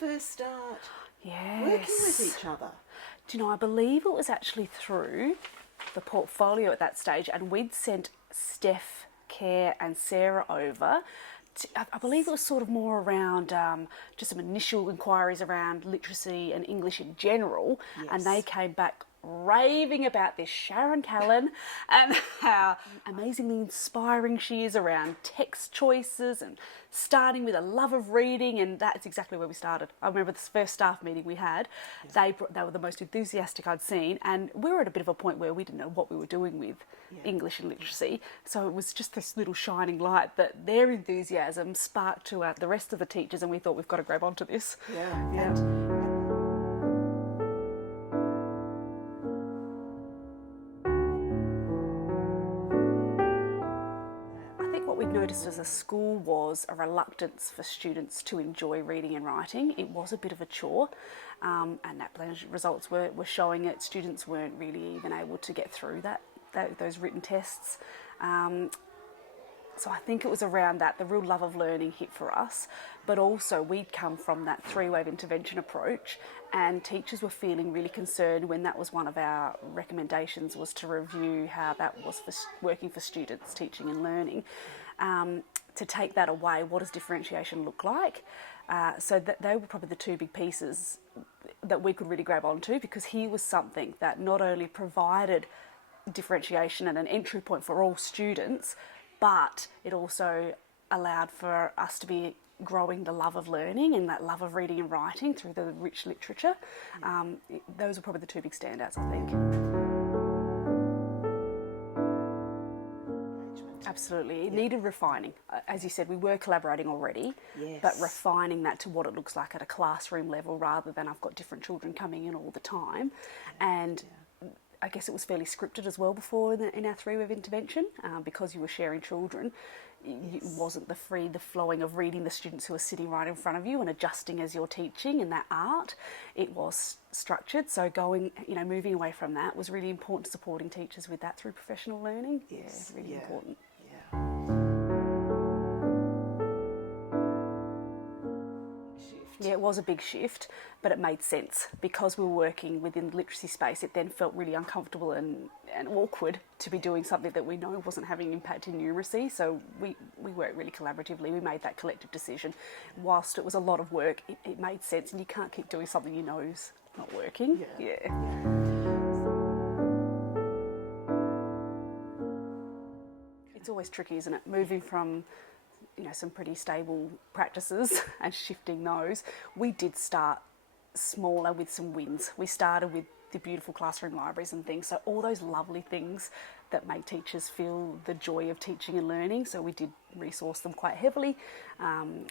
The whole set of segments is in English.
first start Yes. working with each other? Do you know, I believe it was actually through the portfolio at that stage, and we'd sent Steph, Care and Sarah over. I believe it was sort of more around just some initial inquiries around literacy and English in general, and they came back raving about this Sharon Callan and how amazingly inspiring she is around text choices and starting with a love of reading, and that's exactly where we started. I remember this first staff meeting we had, they were the most enthusiastic I'd seen, and we were at a bit of a point where we didn't know what we were doing with English and literacy, so it was just this little shining light that their enthusiasm sparked to the rest of the teachers, and we thought, we've got to grab onto this. Noticed as a school was a reluctance for students to enjoy reading and writing. It was a bit of a chore, and NAPLAN results were showing it. Students weren't really even able to get through those written tests. So I think it was around that the real love of learning hit for us, but also we'd come from that three-wave intervention approach, and teachers were feeling really concerned when that was one of our recommendations, was to review how that was for working for students teaching and learning. To take that away, what does differentiation look like? So they were probably the two big pieces that we could really grab onto, because here was something that not only provided differentiation and an entry point for all students, but it also allowed for us to be growing the love of learning and that love of reading and writing through the rich literature. Those are probably the two big standouts, I think. Absolutely. It needed refining. As you said, we were collaborating already, but refining that to what it looks like at a classroom level, rather than I've got different children coming in all the time. And I guess it was fairly scripted as well before in our three-wave intervention, because you were sharing children. It wasn't the flowing of reading the students who are sitting right in front of you and adjusting as you're teaching in that art. It was structured, so moving away from that was really important to supporting teachers with that through professional learning. Really important. Yeah, it was a big shift, but it made sense because we were working within the literacy space. It then felt really uncomfortable and awkward to be doing something that we know wasn't having an impact in numeracy. So we worked really collaboratively. We made that collective decision. Whilst it was a lot of work, it made sense, and you can't keep doing something you know is not working. It's always tricky, isn't it? Moving from some pretty stable practices and shifting those. We did start smaller with some wins. We started with the beautiful classroom libraries and things, so all those lovely things that make teachers feel the joy of teaching and learning. So we did resource them quite heavily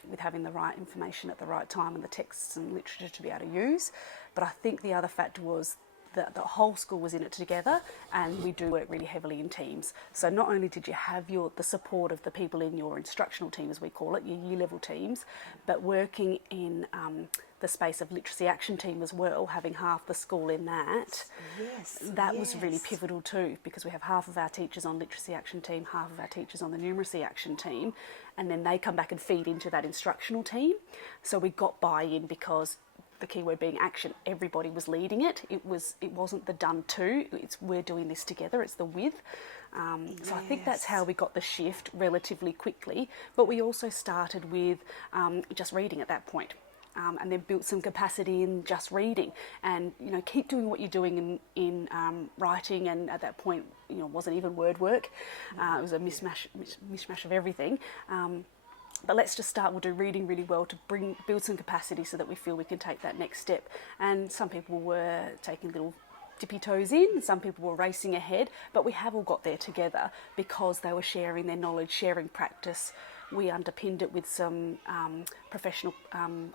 with having the right information at the right time and the texts and literature to be able to use. But I think the other factor was that the whole school was in it together, and we do work really heavily in teams. So not only did you have the support of the people in your instructional team, as we call it, your year level teams, but working in the space of literacy action team as well, having half the school in that, that was really pivotal too, because we have half of our teachers on literacy action team, half of our teachers on the numeracy action team, and then they come back and feed into that instructional team. So we got buy-in because the key word being action, everybody was leading it. It wasn't the done to, it's we're doing this together, it's the with. So I think that's how we got the shift relatively quickly, but we also started with just reading at that point. And then built some capacity in just reading, and keep doing what you're doing in writing. And at that point, it wasn't even word work; it was a mishmash of everything. But let's just start. We'll do reading really well to build some capacity so that we feel we can take that next step. And some people were taking little dippy toes in, some people were racing ahead, but we have all got there together because they were sharing their knowledge, sharing practice. We underpinned it with some professional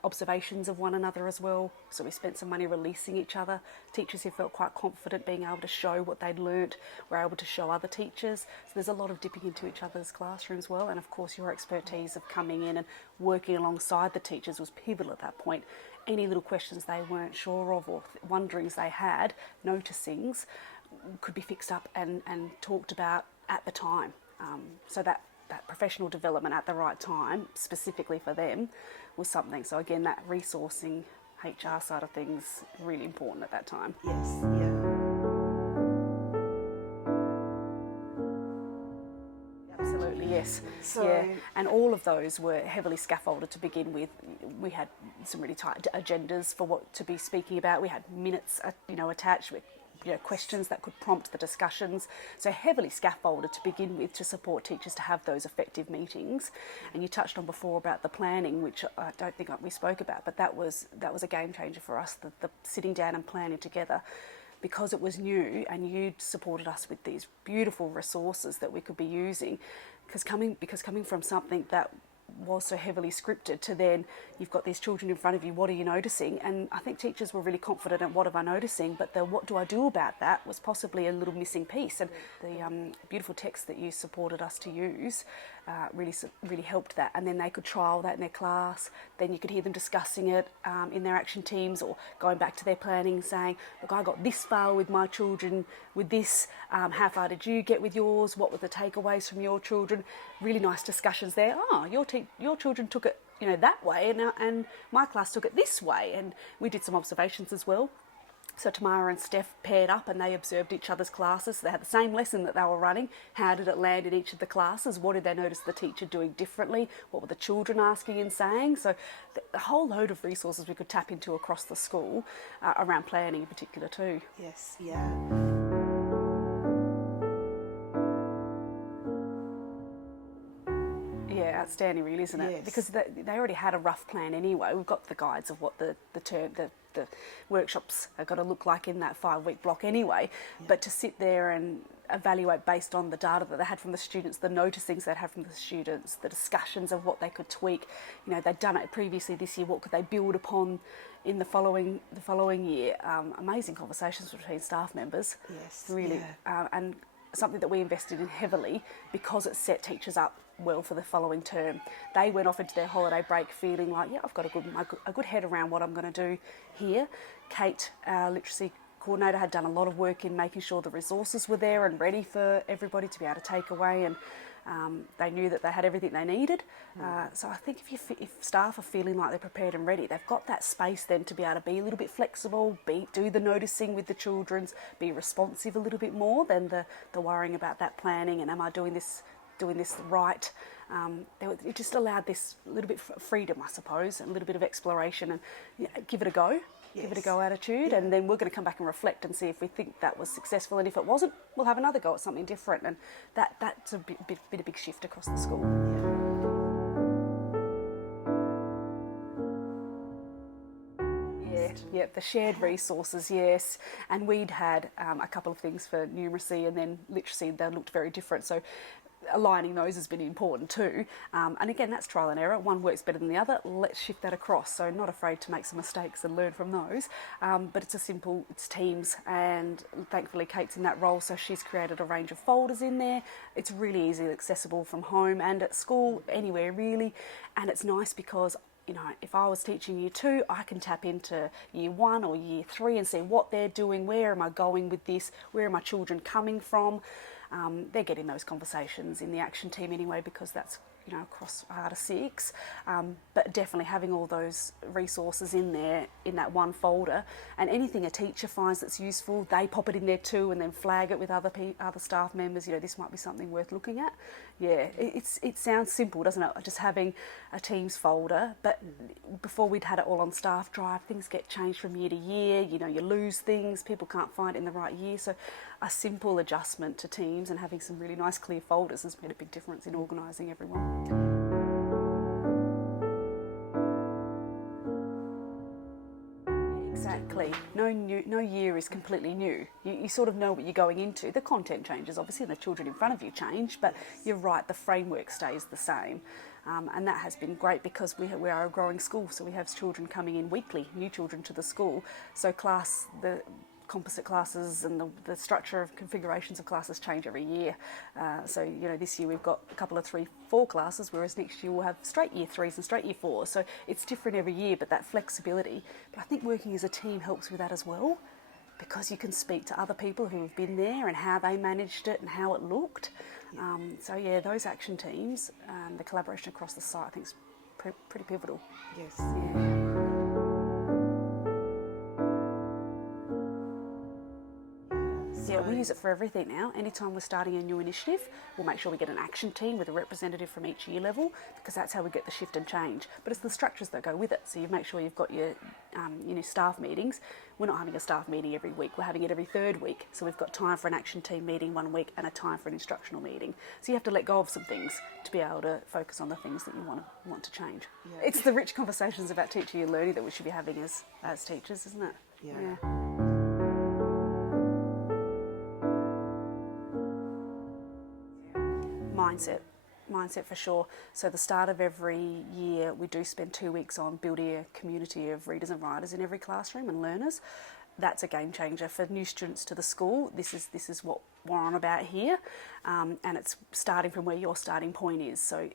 observations of one another as well. So we spent some money releasing each other. Teachers who felt quite confident being able to show what they'd learnt were able to show other teachers. So there's a lot of dipping into each other's classrooms as well. And of course your expertise of coming in and working alongside the teachers was pivotal at that point. Any little questions they weren't sure of or wonderings they had, noticings, could be fixed up and talked about at the time. So that that professional development at the right time, specifically for them, was something. So again, that resourcing HR side of things, really important at that time. Yes, yeah. Absolutely, yes. So- yeah, and all of those were heavily scaffolded to begin with. We had some really tight agendas for what to be speaking about. We had minutes, attached with questions that could prompt the discussions. So heavily scaffolded to begin with to support teachers to have those effective meetings. And you touched on before about the planning, which I don't think we spoke about, but that was a game changer for us. The sitting down and planning together. Because it was new and you'd supported us with these beautiful resources that we could be using, because coming from something that was so heavily scripted to then you've got these children in front of you, what are you noticing? And I think teachers were really confident in what am I noticing, but the what do I do about that was possibly a little missing piece. And the beautiful text that you supported us to use really helped that. And then they could trial that in their class. Then you could hear them discussing it in their action teams, or going back to their planning saying, look, I got this far with my children with this, how far did you get with yours, what were the takeaways from your children? Really nice discussions there. Your children took it that way, and my class took it this way. And we did some observations as well. So Tamara and Steph paired up and they observed each other's classes. They had the same lesson that they were running. How did it land in each of the classes? What did they notice the teacher doing differently? What were the children asking and saying? So the whole load of resources we could tap into across the school around planning in particular too. Yes, yeah. Yeah, outstanding really, isn't it? Yes. Because they already had a rough plan anyway. We've got the guides of what the workshops are going to look like in that 5-week block anyway. Yeah. But to sit there and evaluate based on the data that they had from the students, the noticings they'd had from the students, the discussions of what they could tweak. They'd done it previously this year. What could they build upon in the following year? Amazing conversations between staff members. Yes, really, yeah. And something that we invested in heavily because it set teachers up well for the following term. They went off into their holiday break feeling like, yeah, I've got a good head around what I'm going to do here. Kate, our literacy coordinator, had done a lot of work in making sure the resources were there and ready for everybody to be able to take away, and they knew that they had everything they needed. So I think if staff are feeling like they're prepared and ready, they've got that space then to be able to be a little bit flexible, do the noticing with the children's, be responsive a little bit more than the worrying about that planning and am I doing this right. It just allowed this little bit of freedom, I suppose, and a little bit of exploration, and give it a go. Yes. Give it a go attitude, Yeah. and then we're going to come back and reflect and see if we think that was successful, and if it wasn't, we'll have another go at something different. And that's a big shift across the school. Yeah, the shared resources, yes. And we'd had a couple of things for numeracy and then literacy that looked very different. So aligning those has been important too. And again, that's trial and error. One works better than the other. Let's shift that across. So not afraid to make some mistakes and learn from those. But it's teams, and thankfully Kate's in that role, so she's created a range of folders in there. It's really easily accessible from home and at school, anywhere really. And it's nice because if I was teaching year 2, I can tap into year 1 or year 3 and see what they're doing, where am I going with this, where are my children coming from. They're getting those conversations in the action team anyway, because that's across to 6. But definitely having all those resources in there in that one folder, and anything a teacher finds that's useful, they pop it in there too, and then flag it with other staff members. This might be something worth looking at. Yeah, it sounds simple, doesn't it? Just having a Teams folder, but before we'd had it all on staff drive, things get changed from year to year. You lose things, people can't find it in the right year. So a simple adjustment to Teams and having some really nice clear folders has made a big difference in organising everyone. Exactly. No year is completely new. You sort of know what you're going into. The content changes, obviously, and the children in front of you change, but you're right, the framework stays the same. And that has been great because we are a growing school, so we have children coming in weekly, new children to the school. So the composite classes and the structure of configurations of classes change every year. So this year we've got a couple of 3-4 classes, whereas next year we'll have straight year 3s and straight year 4s. So it's different every year, but that flexibility. But I think working as a team helps with that as well. because you can speak to other people who have been there and how they managed it and how it looked. So yeah, those action teams, the collaboration across the site, I think is pretty pivotal. Yes. Yeah. Yeah, we use it for everything now. Anytime we're starting a new initiative, we'll make sure we get an action team with a representative from each year level, because that's how we get the shift and change. But it's the structures that go with it. So you make sure you've got your staff meetings. We're not having a staff meeting every week. We're having it every third week. So we've got time for an action team meeting one week and a time for an instructional meeting. So you have to let go of some things to be able to focus on the things that you want to change. Yeah. It's the rich conversations about teaching and learning that we should be having as teachers, isn't it? Yeah. Mindset for sure. So the start of every year we do spend 2 weeks on building a community of readers and writers in every classroom and learners. That's a game changer for new students to the school. This is what we're on about here, and it's starting from where your starting point is. So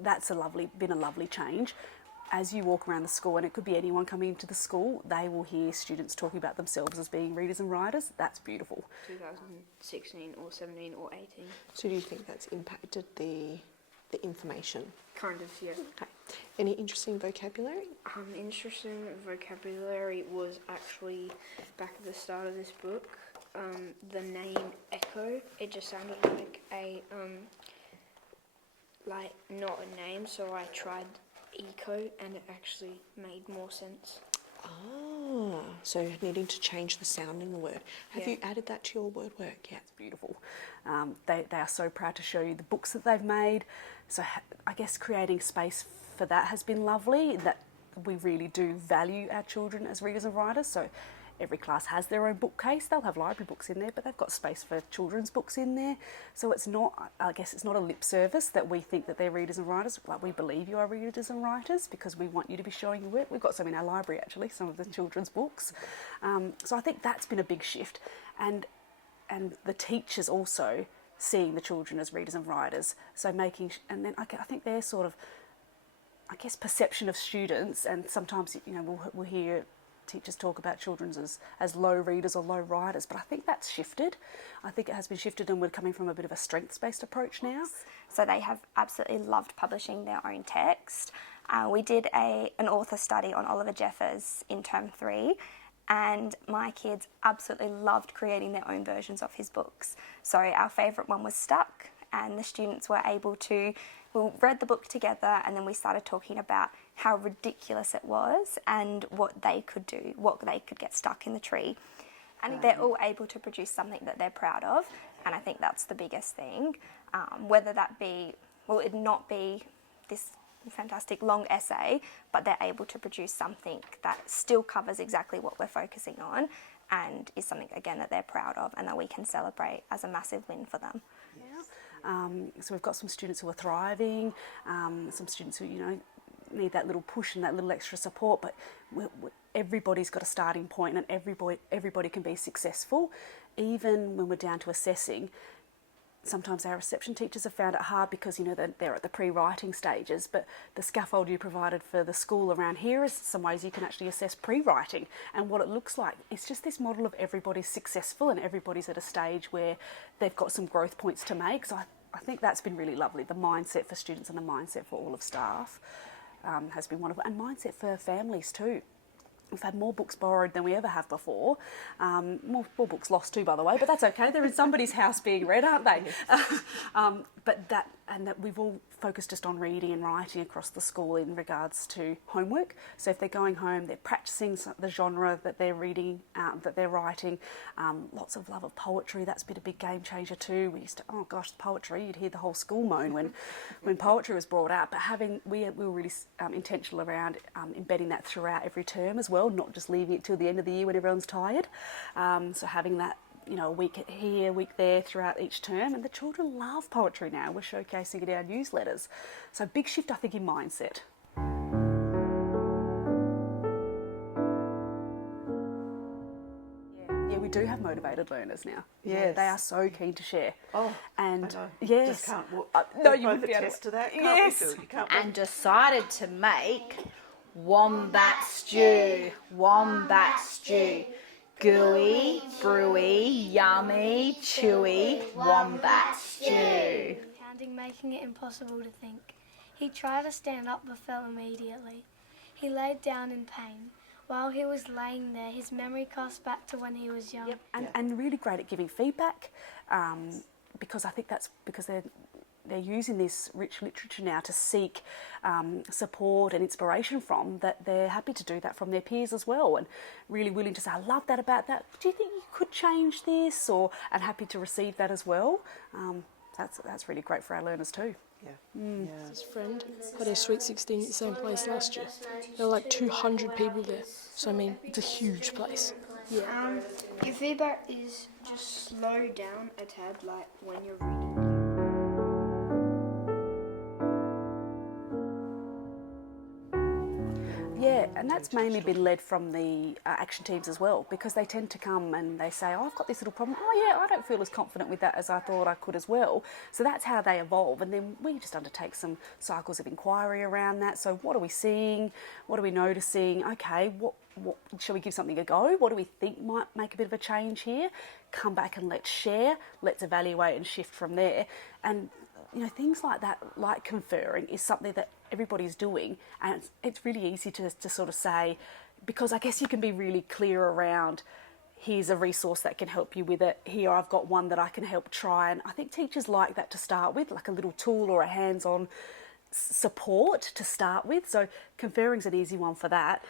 that's been a lovely change. As you walk around the school, and it could be anyone coming into the school, they will hear students talking about themselves as being readers and writers. That's beautiful. 2016 or 17 or 18. So do you think that's impacted the information? Kind of, yeah. Okay. Any interesting vocabulary? Interesting vocabulary was actually back at the start of this book. The name Echo, it just sounded like not a name, so I tried eco and it actually made more sense. Ah, so needing to change the sound in the word. Have you added that to your word work yet? It's beautiful. They are so proud to show you the books that they've made. So I guess creating space for that has been lovely, that we really do value our children as readers and writers. So every class has their own bookcase. They'll have library books in there, but they've got space for children's books in there. So it's not a lip service that we think that they're readers and writers. Like, we believe you are readers and writers because we want you to be showing your work. We've got some in our library, actually, some of the children's books. So I think that's been a big shift. And the teachers also seeing the children as readers and writers. So and then I think their sort of, perception of students, and sometimes, we'll hear teachers talk about children as low readers or low writers, but I think that's shifted. I think it has been shifted, and we're coming from a bit of a strengths-based approach now. So they have absolutely loved publishing their own text. We did an author study on Oliver Jeffers in term 3, and my kids absolutely loved creating their own versions of his books. So our favourite one was Stuck, and the students were able to, we read the book together, and then we started talking about how ridiculous it was and what they could do, what they could get stuck in the tree. And they're all able to produce something that they're proud of, and I think that's the biggest thing. Whether that be, it not be this fantastic long essay, but they're able to produce something that still covers exactly what we're focusing on and is something, again, that they're proud of and that we can celebrate as a massive win for them. Yeah. So we've got some students who are thriving, some students who, need that little push and that little extra support, but everybody's got a starting point, and everybody can be successful. Even when we're down to assessing, sometimes our reception teachers have found it hard because, they're at the pre-writing stages, but the scaffold you provided for the school around here is some ways you can actually assess pre-writing and what it looks like. It's just this model of everybody's successful and everybody's at a stage where they've got some growth points to make. So I think that's been really lovely. The mindset for students and the mindset for all of staff has been wonderful, and mindset for families too. We've had more books borrowed than we ever have before. More books lost too, by the way, but that's okay. They're in somebody's house being read, aren't they? But that we've all focused just on reading and writing across the school in regards to homework. So if they're going home, they're practicing the genre that they're reading, that they're writing. Lots of love of poetry. That's been a big game changer too. We used to, poetry, you'd hear the whole school moan when poetry was brought out. But we were really intentional around embedding that throughout every term as well, not just leaving it till the end of the year when everyone's tired. So having that, a week here, a week there throughout each term, and the children love poetry now. We're showcasing it in our newsletters. So big shift, I think, in mindset. Yeah, we do have motivated learners now. Yes. They are so keen to share. Oh, and I know. yes, Just can't no, you wouldn't attest to that. Can't yes, we, Phil? You can't and decided to make wombat stew. Gooey, brewy, yummy, chewy, wombat stew. Pounding, making it impossible to think. He tried to stand up but fell immediately. He laid down in pain. While he was laying there, his memory cast back to when he was young. And really great at giving feedback, because I think that's because they're using this rich literature now to seek support and inspiration from, that they're happy to do that from their peers as well, and really willing to say, I love that about that. Do you think you could change this? And happy to receive that as well. That's really great for our learners too. His friend had a Sweet 16 at the same place last year. There were like 200 people there. So, I mean, it's a huge place. Your feedback is just slow down a tad, like when you're reading. Yeah, and that's mainly been led from the action teams as well, because they tend to come and they say, oh, I've got this little problem. Oh, yeah, I don't feel as confident with that as I thought I could as well. So that's how they evolve. And then we just undertake some cycles of inquiry around that. So what are we seeing? What are we noticing? Okay, what shall we give something a go? What do we think might make a bit of a change here? Come back and let's share. Let's evaluate and shift from there. And things like that, like conferring, is something that everybody's doing, and it's really easy to sort of say, because I guess you can be really clear around, here's a resource that can help you with it, here I've got one that I can help try, and I think teachers like that to start with, like a little tool or a hands-on support to start with. So conferring's an easy one for that.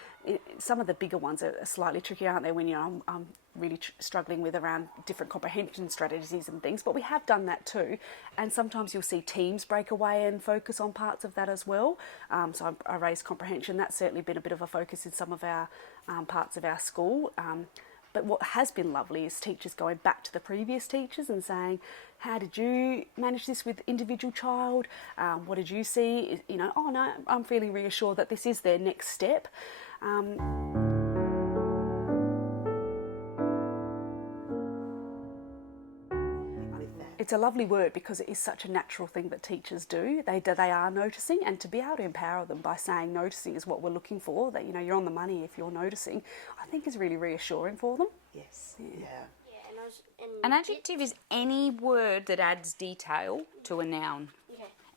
Some of the bigger ones are slightly tricky, aren't they, when I'm really struggling with around different comprehension strategies and things, but we have done that too, and sometimes you'll see teams break away and focus on parts of that as well. So I raised comprehension, that's certainly been a bit of a focus in some of our parts of our school. But what has been lovely is teachers going back to the previous teachers and saying, how did you manage this with individual child? What did you see? Oh no, I'm feeling reassured that this is their next step. It's a lovely word because it is such a natural thing that teachers do. They are noticing, and to be able to empower them by saying noticing is what we're looking for, that you're on the money if you're noticing, I think is really reassuring for them. Yes. An adjective is any word that adds detail to a noun.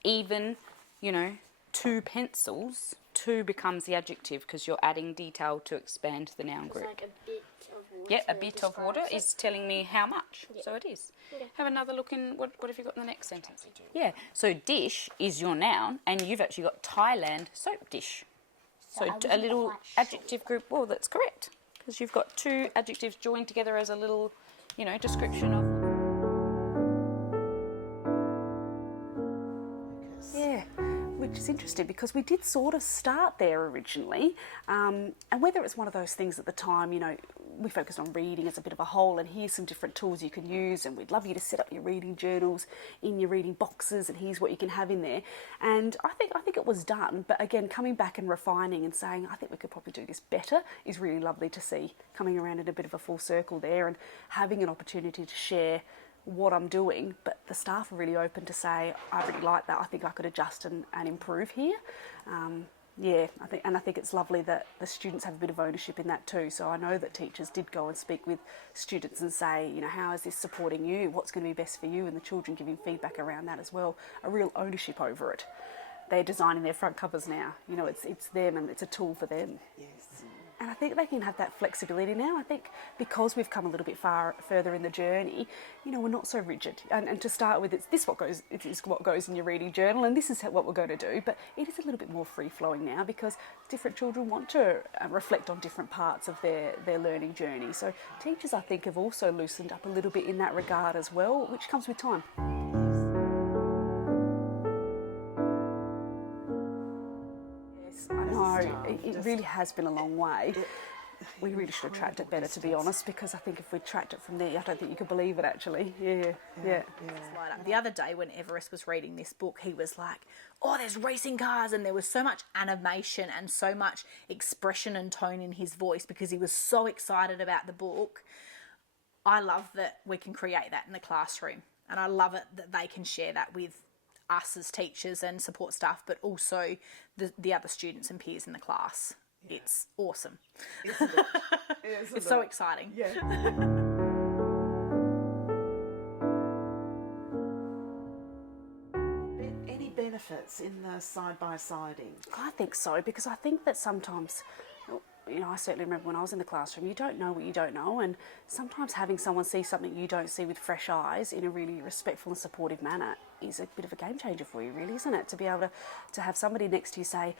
Even, 2 pencils, 2 becomes the adjective because you're adding detail to expand the noun group. Like a bit of water. Yeah, a bit of water is telling me how much, so it is. Have another look in, what have you got in the next sentence? Yeah, so dish is your noun, and you've actually got Thailand soap dish. So a little adjective group, well, that's correct, because you've got 2 adjectives joined together as a little, description of... Yeah, which is interesting because we did sort of start there originally, and whether it's one of those things at the time, we focused on reading as a bit of a whole, and here's some different tools you can use, and we'd love you to set up your reading journals in your reading boxes, and here's what you can have in there. And I think it was done, but again, coming back and refining and saying, I think we could probably do this better, is really lovely to see, coming around in a bit of a full circle there and having an opportunity to share what I'm doing, but the staff are really open to say, I really like that, I think I could adjust and improve here. I think it's lovely that the students have a bit of ownership in that too. So I know that teachers did go and speak with students and say, how is this supporting you? What's going to be best for you? And the children giving feedback around that as well. A real ownership over it. They're designing their front covers now. It's them, and it's a tool for them. Yes. And I think they can have that flexibility now. I think because we've come a little bit further in the journey, we're not so rigid. And to start with, it is what goes in your reading journal, and this is what we're going to do. But it is a little bit more free-flowing now because different children want to reflect on different parts of their learning journey. So teachers, I think, have also loosened up a little bit in that regard as well, which comes with time. It really has been a long way. We really should have tracked it better, to be honest, because I think if we tracked it from there, I don't think you could believe it, actually. Yeah. The other day when Everest was reading this book, he was like, oh, there's racing cars, and there was so much animation and so much expression and tone in his voice because he was so excited about the book. I love that we can create that in the classroom, and I love it that they can share that with us as teachers and support staff, but also the other students and peers in the class. It's awesome. Isn't it? Isn't It's so it? exciting. Yeah. Any benefits in the side-by-siding? I think so, because I think that sometimes, you know, I certainly remember when I was in the classroom, you don't know what you don't know, and sometimes having someone see something you don't see with fresh eyes in a really respectful and supportive manner is a bit of a game changer for you, really, isn't it? To be able to have somebody next to you say,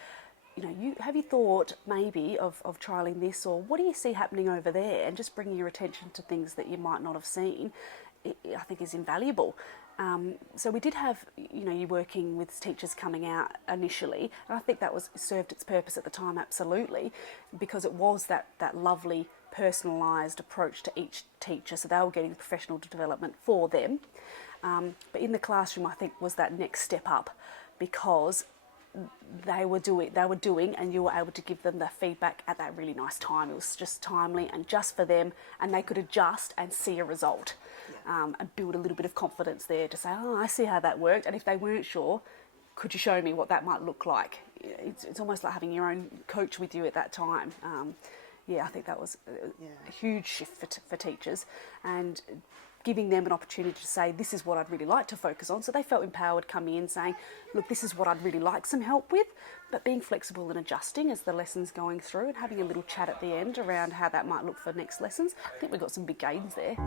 you know, have you thought maybe of trialling this, or what do you see happening over there, and just bringing your attention to things that you might not have seen, I think is invaluable. So we did have, you know, you working with teachers coming out initially, and I think that served its purpose at the time, absolutely, because it was that lovely personalised approach to each teacher, so they were getting professional development for them. But in the classroom, I think, was that next step up, because they were doing, and you were able to give them the feedback at that really nice time. It was just timely and just for them, and they could adjust and see a result, and build a little bit of confidence there to say, oh, I see how that worked. And if they weren't sure, could you show me what that might look like? It's almost like having your own coach with you at that time. I think that was a huge shift for teachers, and giving them an opportunity to say, this is what I'd really like to focus on. So they felt empowered coming in saying, look, this is what I'd really like some help with, but being flexible and adjusting as the lesson's going through, and having a little chat at the end around how that might look for next lessons. I think we got some big gains there.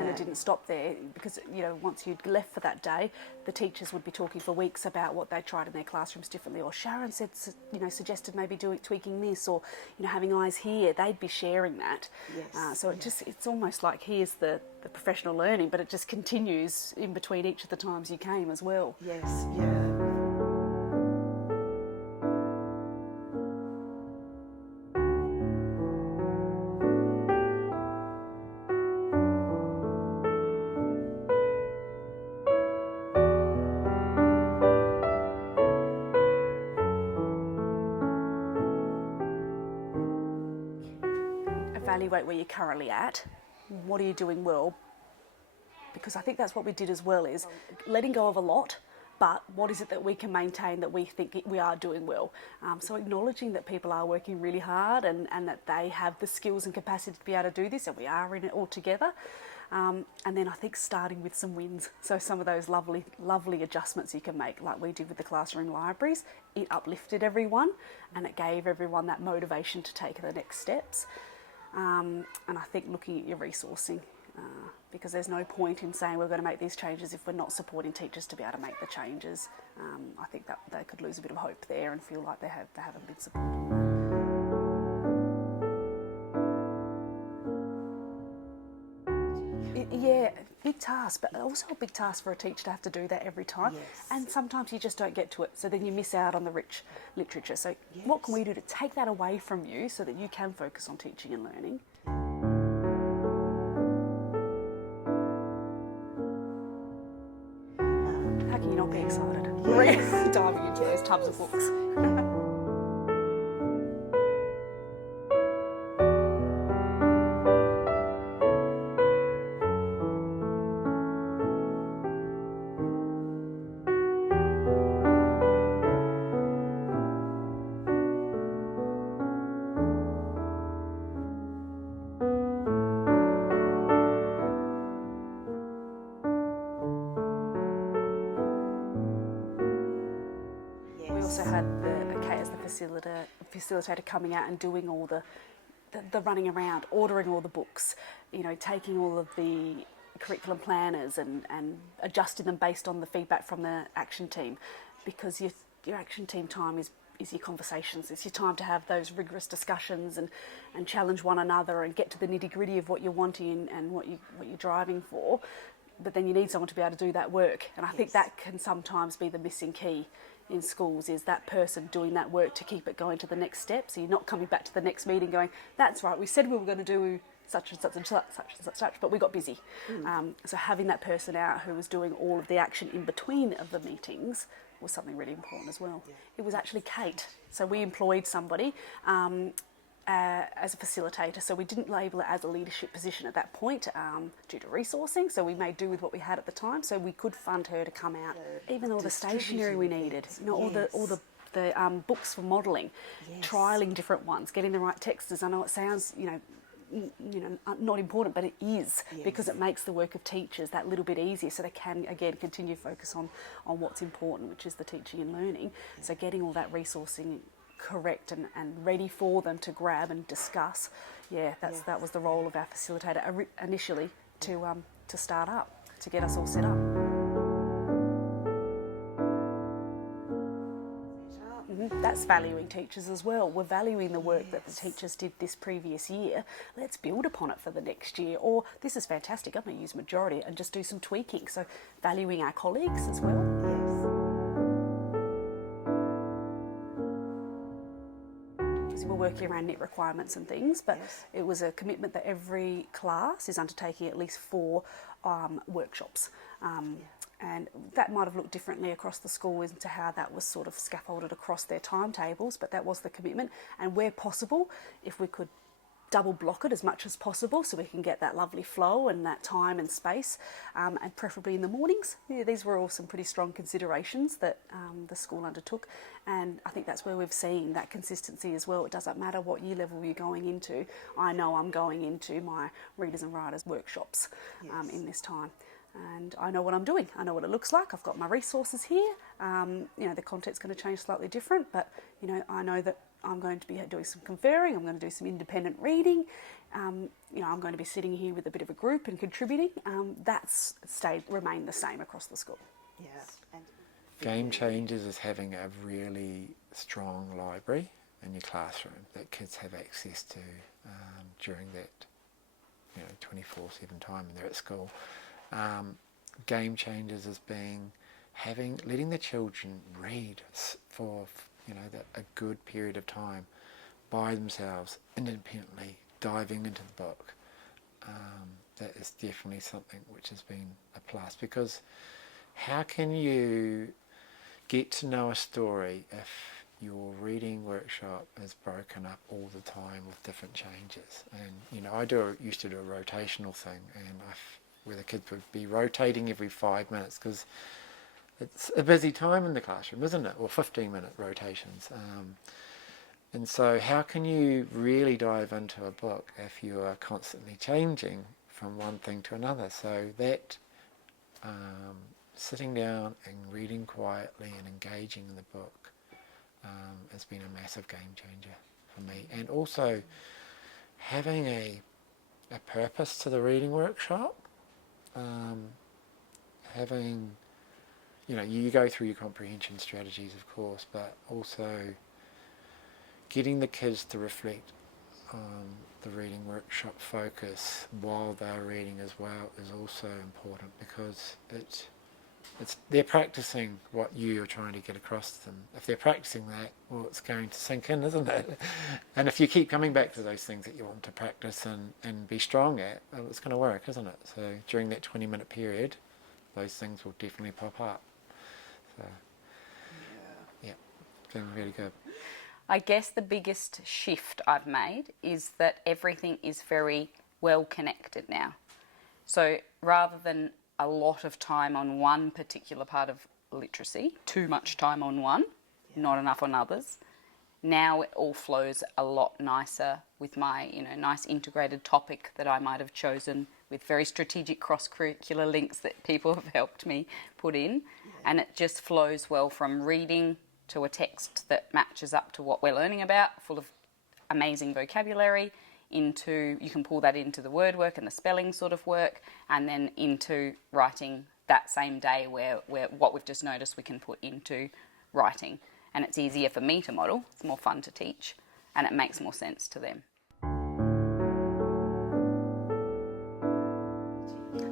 And it didn't stop there, because, you know, once you'd left for that day, the teachers would be talking for weeks about what they tried in their classrooms differently, or Sharon said, you know, suggested maybe tweaking this, or, you know, having eyes here. They'd be sharing that. So it's almost like here's the professional learning, but it just continues in between each of the times you came as well. Yes, yeah. Evaluate where you're currently at. What are you doing well? Because I think that's what we did as well, is letting go of a lot, but what is it that we can maintain that we think we are doing well? So acknowledging that people are working really hard, and that they have the skills and capacity to be able to do this, and we are in it all together. And then I think starting with some wins. So some of those lovely adjustments you can make, like we did with the classroom libraries, it uplifted everyone, and it gave everyone that motivation to take the next steps. And I think looking at your resourcing, because there's no point in saying we're going to make these changes if we're not supporting teachers to be able to make the changes. I think that they could lose a bit of hope there and feel like they haven't been supported. Big task, but also a big task for a teacher to have to do that every time. And sometimes you just don't get to it, so then you miss out on the rich literature. So what can we do to take that away from you so that you can focus on teaching and learning? How can you not be excited? Yes. Diving into those tubs of books. We also had Kate as the facilitator coming out and doing all the running around, ordering all the books, you know, taking all of the curriculum planners and adjusting them based on the feedback from the action team, because your action team time is your conversations. It's your time to have those rigorous discussions and challenge one another and get to the nitty-gritty of what you're wanting and what you're driving for. But then you need someone to be able to do that work, and I think that can sometimes be the missing key in schools, is that person doing that work to keep it going to the next step. So you're not coming back to the next meeting going, that's right, we said we were going to do such and such and such and such, but we got busy. So having that person out who was doing all of the action in between of the meetings was something really important as well. It was actually Kate. So we employed somebody as a facilitator, so we didn't label it as a leadership position at that point due to resourcing, so we made do with what we had at the time, so we could fund her to come out. Even all the stationery we needed, you know, all the books for modelling, trialling different ones, getting the right textures. I know it sounds, not important, but it is, because it makes the work of teachers that little bit easier, so they can again continue to focus on what's important, which is the teaching and learning. So getting all that resourcing correct and ready for them to grab and discuss. That was the role of our facilitator initially to start up, to get us all set up. That's valuing teachers as well. We're valuing the work that the teachers did this previous year. Let's build upon it for the next year. Or, this is fantastic, I'm going to use majority and just do some tweaking. So valuing our colleagues as well. So we're working around net requirements and things, but it was a commitment that every class is undertaking at least 4 workshops. And that might have looked differently across the school as to how that was sort of scaffolded across their timetables, but that was the commitment. And where possible, if we could double block it as much as possible so we can get that lovely flow and that time and space, and preferably in the mornings. These were all some pretty strong considerations that the school undertook, and I think that's where we've seen that consistency as well. It doesn't matter what year level you're going into. I know I'm going into my readers and writers workshops in this time. And I know what I'm doing. I know what it looks like. I've got my resources here. The content's going to change slightly different, but I know that I'm going to be doing some conferring. I'm going to do some independent reading. I'm going to be sitting here with a bit of a group and contributing. That's remained the same across the school. Game Changers is having a really strong library in your classroom that kids have access to during that 24/7 time when they're at school. Game Changers as being letting the children read for a good period of time by themselves, independently, diving into the book. That is definitely something which has been a plus, because how can you get to know a story if your reading workshop is broken up all the time with different changes? And I used to do a rotational thing, and where the kids would be rotating every 5 minutes, because it's a busy time in the classroom, isn't it? Or 15-minute rotations. And so how can you really dive into a book if you are constantly changing from one thing to another? So that sitting down and reading quietly and engaging in the book has been a massive game changer for me. And also having a purpose to the reading workshop. Having, you go through your comprehension strategies, of course, but also getting the kids to reflect on the reading workshop focus while they're reading as well is also important, because they're practicing what you're trying to get across to them. If they're practicing that, well, it's going to sink in, isn't it? And if you keep coming back to those things that you want to practice and be strong at, well, it's going to work, isn't it? So during that 20-minute period, those things will definitely pop up. So, it's been really good. I guess the biggest shift I've made is that everything is very well connected now. So rather than a lot of time on one particular part of literacy, too much time on one, not enough on others, now it all flows a lot nicer with my nice integrated topic that I might have chosen, with very strategic cross-curricular links that people have helped me put in, and it just flows well from reading to a text that matches up to what we're learning about, full of amazing vocabulary, you can pull that into the word work and the spelling sort of work, and then into writing that same day where what we've just noticed we can put into writing. And it's easier for me to model, it's more fun to teach, and it makes more sense to them.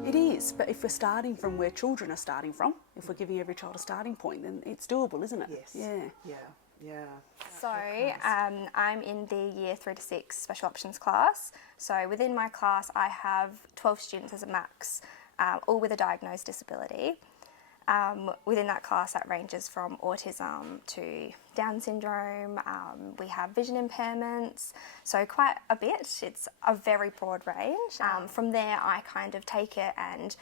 It is, but if we're starting from where children are starting from, if we're giving every child a starting point, then it's doable, isn't it? Yes. Yeah. Yeah. So I'm in the year 3 to 6 special options class. So within my class I have 12 students as a max, all with a diagnosed disability. Within that class that ranges from autism to Down syndrome, we have vision impairments, so quite a bit. It's a very broad range. From there I kind of take it and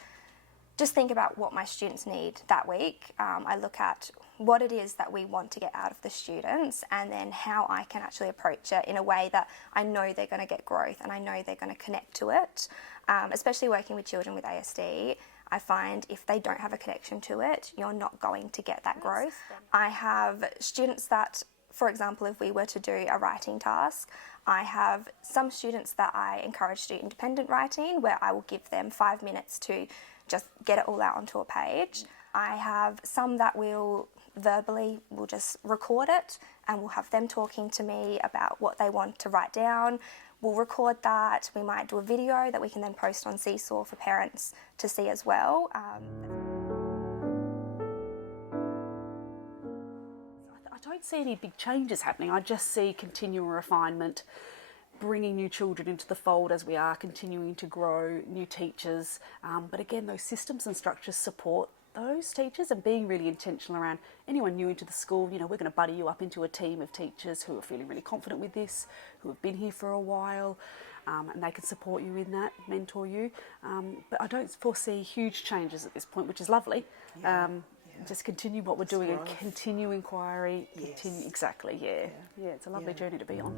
just think about what my students need that week. I look at what it is that we want to get out of the students and then how I can actually approach it in a way that I know they're going to get growth and I know they're going to connect to it. Especially working with children with ASD, I find if they don't have a connection to it, you're not going to get that growth. I have students that, for example, if we were to do a writing task, I have some students that I encourage to do independent writing where I will give them 5 minutes to just get it all out onto a page. I have some that will just record it and we'll have them talking to me about what they want to write down. We'll record that. We might do a video that we can then post on Seesaw for parents to see as well. I don't see any big changes happening. I just see continual refinement, bringing new children into the fold as we are continuing to grow, new teachers. But again, those systems and structures support those teachers and being really intentional around anyone new into the school. You know, we're going to buddy you up into a team of teachers who are feeling really confident with this, who have been here for a while, and they can support you in that, mentor you. But I don't foresee huge changes at this point, which is lovely. Just continue what we're doing and continue inquiry. Continue exactly. Yeah. It's a lovely journey to be on.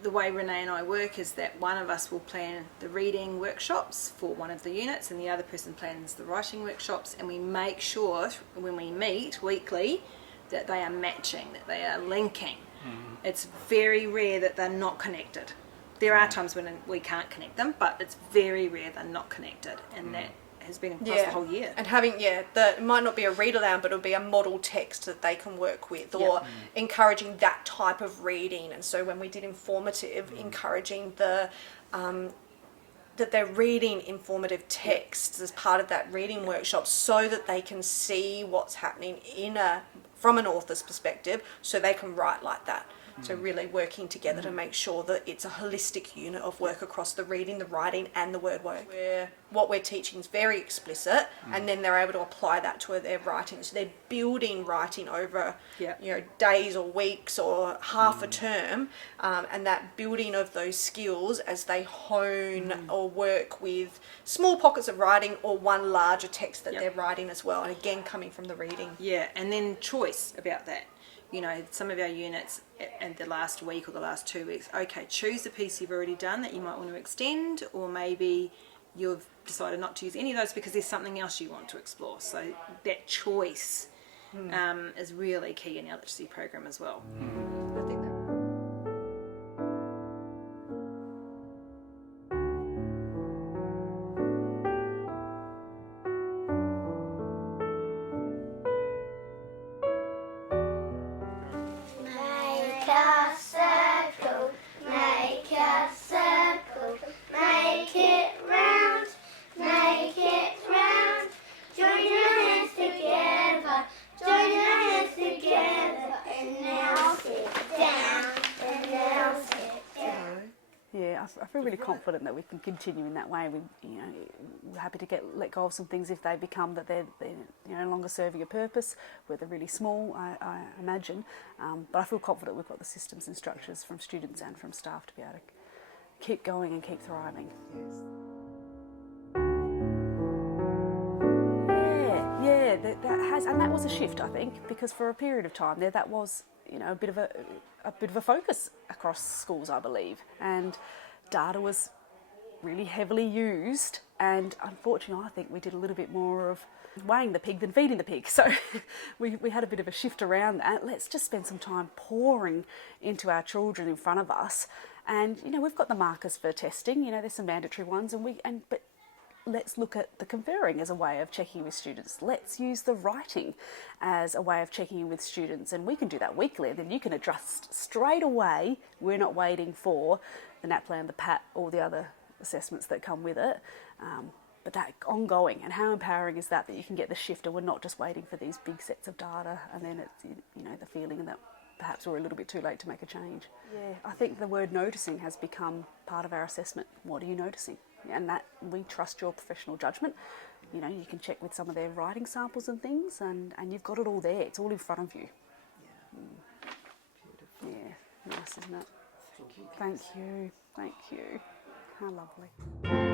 The way Renee and I work is that one of us will plan the reading workshops for one of the units and the other person plans the writing workshops, and we make sure when we meet weekly that they are matching, that they are linking. It's very rare that they're not connected. There are times when we can't connect them, but it's very rare they're not connected, and that has been across the whole year. And having, it might not be a read aloud, but it'll be a model text that they can work with, or encouraging that type of reading. And so when we did informative, encouraging that they're reading informative texts as part of that reading workshop so that they can see what's happening from an author's perspective, so they can write like that. So really working together to make sure that it's a holistic unit of work across the reading, the writing and the word work. Where what we're teaching is very explicit and then they're able to apply that to their writing. So they're building writing over days or weeks or half a term, and that building of those skills as they hone or work with small pockets of writing or one larger text that they're writing as well. And again, coming from the reading. Yeah, and then choice about that. You know, some of our units in the last week or the last 2 weeks, okay, choose the piece you've already done that you might want to extend, or maybe you've decided not to use any of those because there's something else you want to explore. So that choice is really key in our literacy program as well. I think that I feel really confident that we can continue in that way. We're happy to let go of some things if they become that they're no longer serving a purpose, where they're really small, I imagine. But I feel confident we've got the systems and structures from students and from staff to be able to keep going and keep thriving. That was a shift, I think, because for a period of time there, that was a bit of a focus across schools, I believe, and data was really heavily used, and unfortunately I think we did a little bit more of weighing the pig than feeding the pig. So we had a bit of a shift around that. Let's just spend some time pouring into our children in front of us, and we've got the markers for testing. There's some mandatory ones, but let's look at the conferring as a way of checking with students. Let's use the writing as a way of checking in with students, and we can do that weekly. Then you can adjust straight away. We're not waiting for the NAPLAN, the PAT, or the other assessments that come with it. but that ongoing, and how empowering is that you can get the shift and we're not just waiting for these big sets of data and then it's, you know, the feeling that perhaps we're a little bit too late to make a change. Yeah, I think the word noticing has become part of our assessment. What are you noticing? And that we trust your professional judgment. You know, you can check with some of their writing samples and things, and you've got it all there. It's all in front of you. Yeah, nice, isn't it? Thank you. Thank you. How lovely.